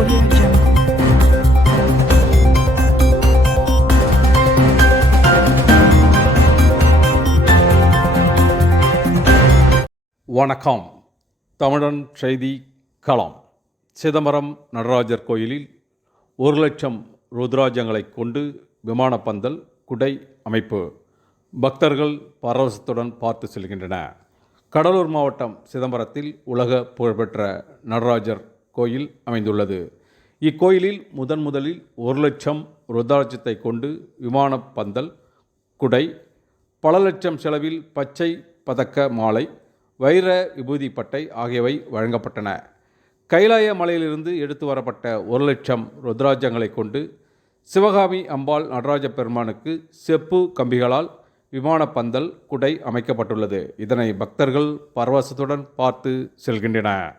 Audio Jungle. வணக்கம். தமிழன் செய்தி களம். சிதம்பரம் நடராஜர் கோயிலில் 1,00,000 ருத்ராஜங்களை கொண்டு விமானப்பந்தல் குடை அமைப்பு. பக்தர்கள் பரவசத்துடன் பார்த்து செல்கின்றன. கடலூர் மாவட்டம் சிதம்பரத்தில் உலக புகழ்பெற்ற நடராஜர் கோயில் அமைந்துள்ளது. இக்கோயிலில் முதலில் 1,00,000 ருத்ராட்சத்தை கொண்டு விமானப்பந்தல் குடை, பல லட்சம் செலவில் பச்சை பதக்க மாலை, வைர விபூதி பட்டை ஆகியவை வழங்கப்பட்டன. கைலாய மலையிலிருந்து எடுத்து வரப்பட்ட 1,00,000 ருத்ராட்சங்களை கொண்டு சிவகாமி அம்பாள் நடராஜ பெருமானுக்கு செப்பு கம்பிகளால் விமானப்பந்தல் குடை அமைக்கப்பட்டுள்ளது. இதனை பக்தர்கள் பரவசத்துடன் பார்த்து செல்கின்றனர்.